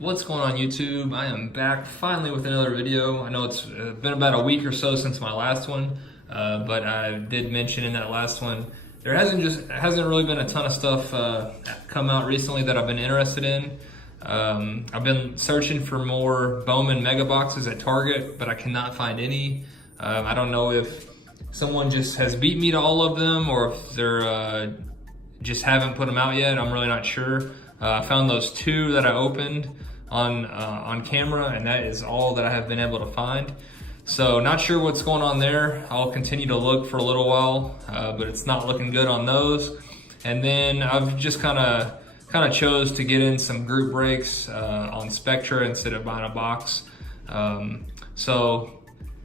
What's going on YouTube? I am back finally with another video. I know it's been about a week or so since my last one, but I did mention in that last one there hasn't really been a ton of stuff come out recently that I've been interested in. I've been searching for more Bowman mega boxes at Target, but I cannot find any. I don't know if someone just has beat me to all of them or if they're just haven't put them out yet. I'm really not sure. I found those two that I opened on camera, and that is all that I have been able to find. So not sure what's going on there. I'll continue to look for a little while, but it's not looking good on those. And then I've just kind of chose to get in some group breaks on Spectra instead of buying a box. So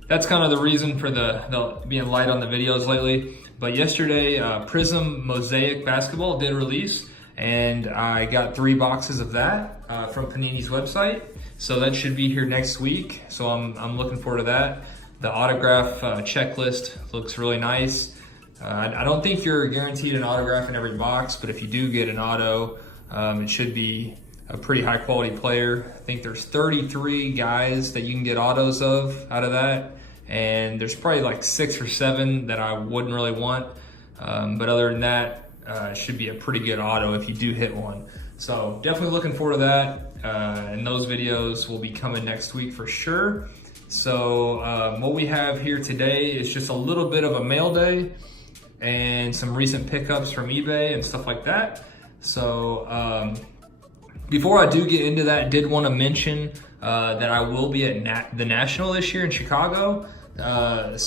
that's kind of the reason for the being light on the videos lately. But yesterday, Prism Mosaic Basketball did release, and I got 3 boxes of that from Panini's website. So that should be here next week. So I'm looking forward to that. The autograph checklist looks really nice. I don't think you're guaranteed an autograph in every box, but if you do get an auto, it should be a pretty high quality player. I think there's 33 guys that you can get autos of out of that. And there's probably like 6 or 7 that I wouldn't really want. But other than that, it should be a pretty good auto if you do hit one. So definitely looking forward to that. And those videos will be coming next week for sure. So what we have here today is just a little bit of a mail day and some recent pickups from eBay and stuff like that. So before I do get into that, I did want to mention that I will be at the National this year in Chicago. I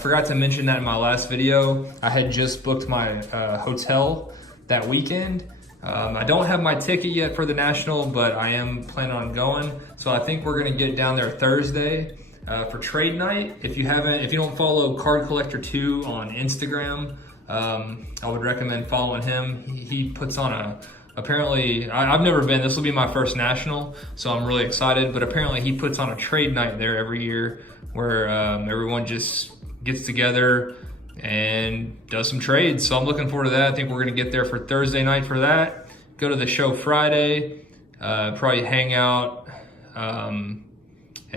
forgot to mention that in my last video. I had just booked my hotel that weekend. I don't have my ticket yet for the National, but I am planning on going. So I think we're gonna get down there Thursday for trade night. If you don't follow Card Collector 2 on Instagram, I would recommend following him. He puts on apparently, I've never been, this will be my first National, so I'm really excited, but apparently he puts on a trade night there every year where everyone just gets together and does some trades. So I'm looking forward to that. I think we're gonna get there for Thursday night for that, go to the show Friday, probably hang out and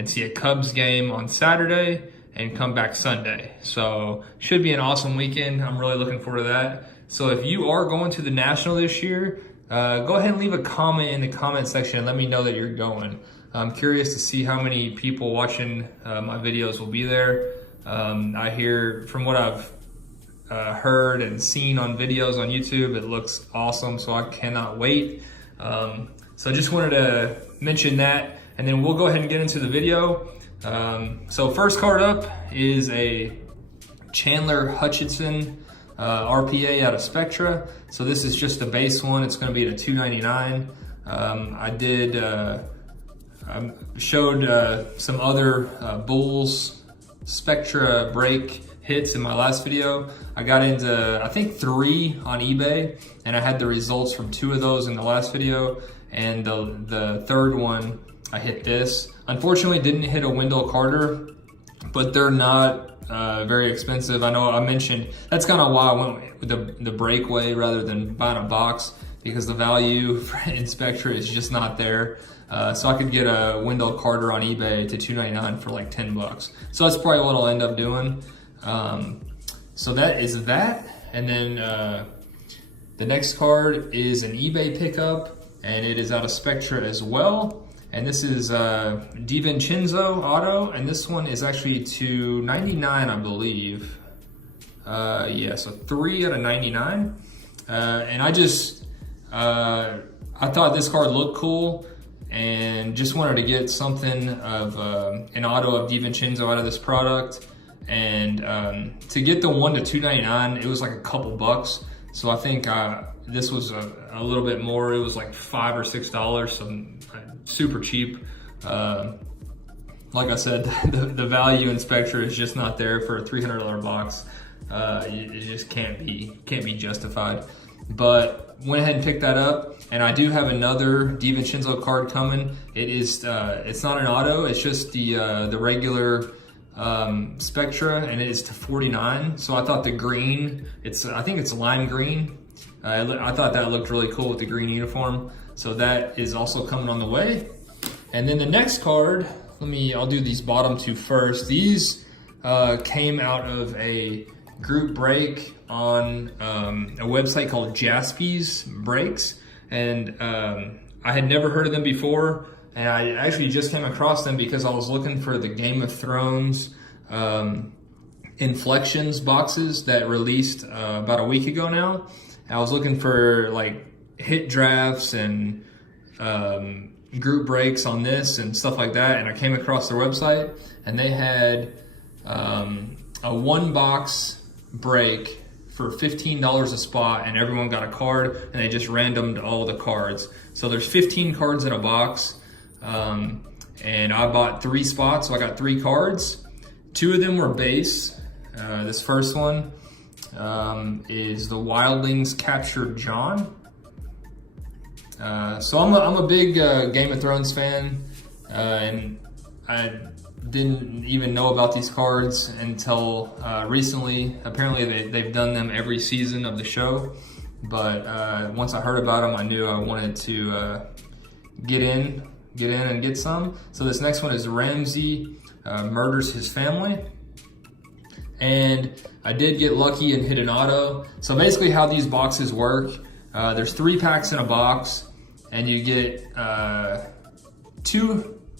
see a Cubs game on Saturday and come back Sunday. So should be an awesome weekend. I'm really looking forward to that. So if you are going to the National this year, go ahead and leave a comment in the comment section and let me know that you're going. I'm curious to see how many people watching my videos will be there. I hear from what I've heard and seen on videos on YouTube, it looks awesome, so I cannot wait. So just wanted to mention that, and then we'll go ahead and get into the video. So first card up is a Chandler Hutchinson RPA out of Spectra. So this is just a base one. It's going to be at a $2.99. I showed some other Bulls Spectra break hits in my last video. I got into, I think, 3 on eBay, and I had the results from 2 of those in the last video, and the third one, I hit this. Unfortunately, didn't hit a Wendell Carter, but they're not very expensive. I know I mentioned, that's kind of why I went with the breakaway rather than buying a box, because the value in Spectra is just not there. So I could get a Wendell Carter on eBay to $2.99 for like 10 bucks. So that's probably what I'll end up doing. So that is that. And then the next card is an eBay pickup, and it is out of Spectra as well. And this is DiVincenzo auto, and this one is actually to $99, I believe. Yeah, so 3 out of 99. And I thought this card looked cool, and just wanted to get something of an auto of DiVincenzo out of this product. And to get the one to $2.99, it was like a couple bucks. So I think this was a little bit more. It was like $5 or $6, so super cheap. Like I said, the value in Spectra is just not there for a $300 box. It just can't be justified. But went ahead and picked that up, and I do have another DiVincenzo card coming. It is it's not an auto, it's just the regular Spectra, and it is to $49. So I thought the green, I think it's lime green. I thought that looked really cool with the green uniform. So that is also coming on the way. And then the next card, I'll do these bottom two first. These came out of a group break on a website called Jaspy's Breaks. And I had never heard of them before. And I actually just came across them because I was looking for the Game of Thrones Inflections boxes that released about a week ago now. I was looking for like hit drafts and group breaks on this and stuff like that, and I came across their website, and they had a one box break for $15 a spot, and everyone got a card, and they just randomed all the cards. So there's 15 cards in a box, and I bought 3 spots, so I got 3 cards. 2 of them were base. This first one is the Wildlings Captured John. So I'm a big Game of Thrones fan, and I didn't even know about these cards until recently. Apparently they've done them every season of the show, but once I heard about them, I knew I wanted to get in and get some. So this next one is Ramsay Murders His Family. And I did get lucky and hit an auto. So basically how these boxes work, there's 3 packs in a box, and you get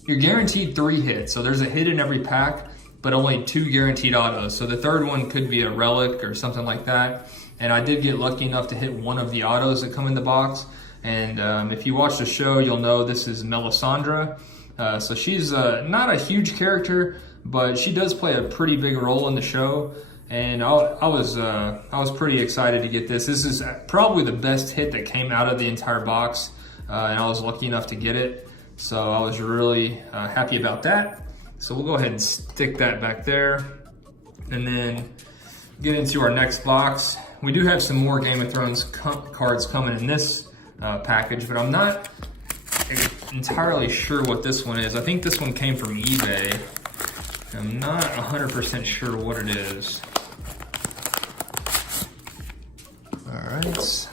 you're guaranteed 3 hits. So there's a hit in every pack, but only 2 guaranteed autos. So the third one could be a relic or something like that. And I did get lucky enough to hit one of the autos that come in the box. And if you watch the show, you'll know this is Melisandre. So she's not a huge character, but she does play a pretty big role in the show. And I was pretty excited to get this. This is probably the best hit that came out of the entire box, and I was lucky enough to get it. So I was really happy about that. So we'll go ahead and stick that back there, and then get into our next box. We do have some more Game of Thrones cards coming in this package, but I'm not entirely sure what this one is. I think this one came from eBay. I'm not 100% sure what it is. All right.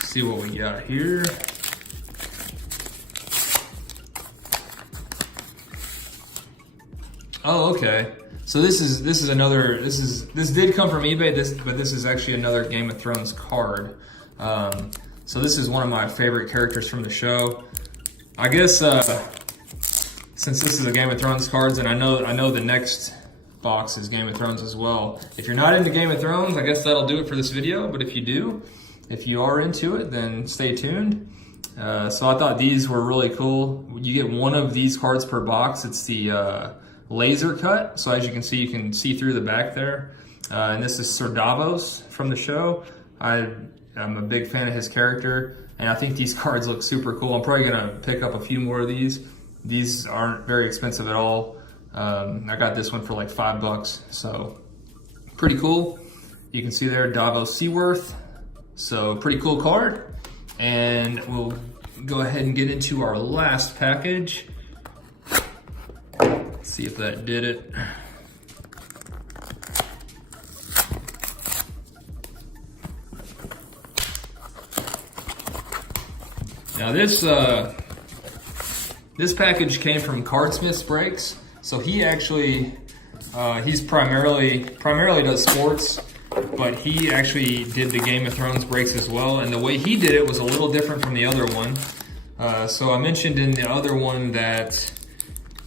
See what we got here. Oh, okay. So this did come from eBay. But this is actually another Game of Thrones card. So this is one of my favorite characters from the show. I guess since this is a Game of Thrones cards, and I know the next box is Game of Thrones as well. If you're not into Game of Thrones, I guess that'll do it for this video. But if you are into it, then stay tuned. So I thought these were really cool. You get one of these cards per box. It's the laser cut. So as you can see through the back there. And this is Sir Davos from the show. I'm a big fan of his character, and I think these cards look super cool. I'm probably gonna pick up a few more of these. These aren't very expensive at all. I got this one for like $5, so pretty cool. You can see there Davos Seaworth, so pretty cool card. And we'll go ahead and get into our last package. Let's see if that did it. Now this package came from Cardsmith's Breaks. So he actually, he's primarily does sports, but he actually did the Game of Thrones breaks as well. And the way he did it was a little different from the other one. So I mentioned in the other one that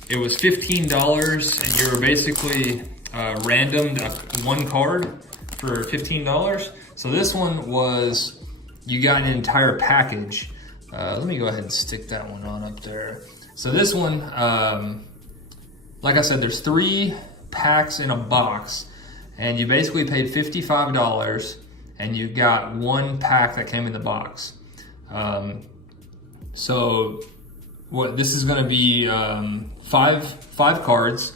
it was $15 and you were basically randomed one card for $15. So this one was, you got an entire package. Let me go ahead and stick that one on up there. So this one, like I said, there's 3 packs in a box, and you basically paid $55 and you got 1 pack that came in the box. So what this is going to be five cards,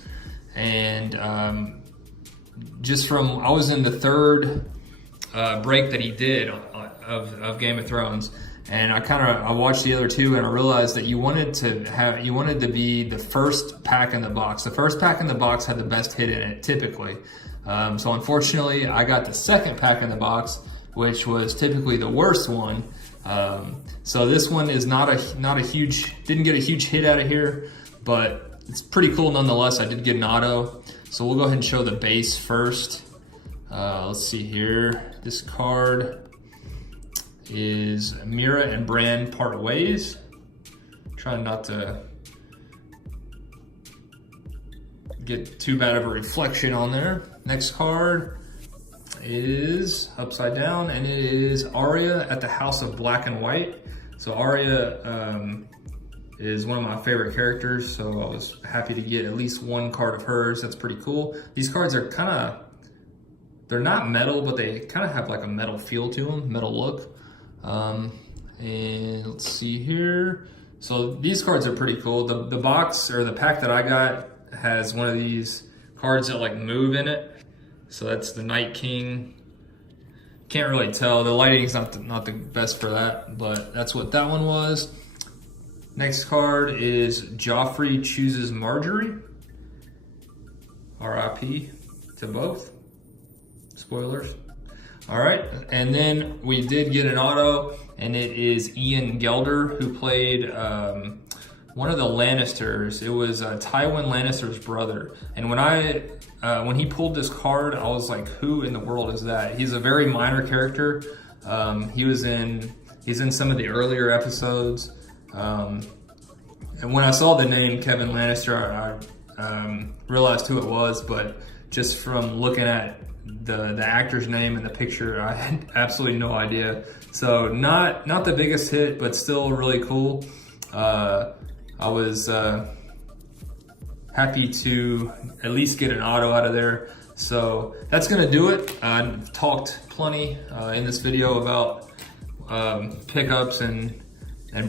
and just from, I was in the 3rd break that he did of Game of Thrones. And I watched the other 2, and I realized that you wanted to be the first pack in the box. The first pack in the box had the best hit in it, typically. So unfortunately, I got the second pack in the box, which was typically the worst one. So this one is not a huge, didn't get a huge hit out of here, but it's pretty cool nonetheless. I did get an auto. So we'll go ahead and show the base first. Let's see here. This card is Mira and Bran part ways. Trying not to get too bad of a reflection on there. Next card is upside down, and it is Arya at the House of Black and White. So Arya is one of my favorite characters, so I was happy to get at least one card of hers. That's pretty cool. These cards are kind of, they're not metal, but they kind of have like a metal feel to them, metal look. And let's see here. So these cards are pretty cool. The box or the pack that I got has one of these cards that like move in it. So that's the Night King. Can't really tell. The lighting's not the best for that, but that's what that one was. Next card is Joffrey chooses Marjorie. R.I.P. to both. Spoilers. All right, and then we did get an auto, and it is Ian Gelder, who played one of the Lannisters. It was Tywin Lannister's brother. And when he pulled this card, I was like, who in the world is that? He's a very minor character. He's in some of the earlier episodes. And when I saw the name Kevin Lannister, I realized who it was, but just from looking at the actor's name in the picture, I had absolutely no idea. So not the biggest hit, but still really cool. I was happy to at least get an auto out of there. So that's gonna do it. I've talked plenty in this video about pickups and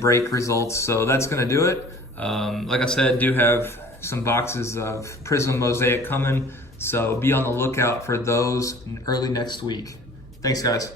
break results. So that's gonna do it. Like I said, do have some boxes of Prism Mosaic coming. So be on the lookout for those early next week. Thanks, guys.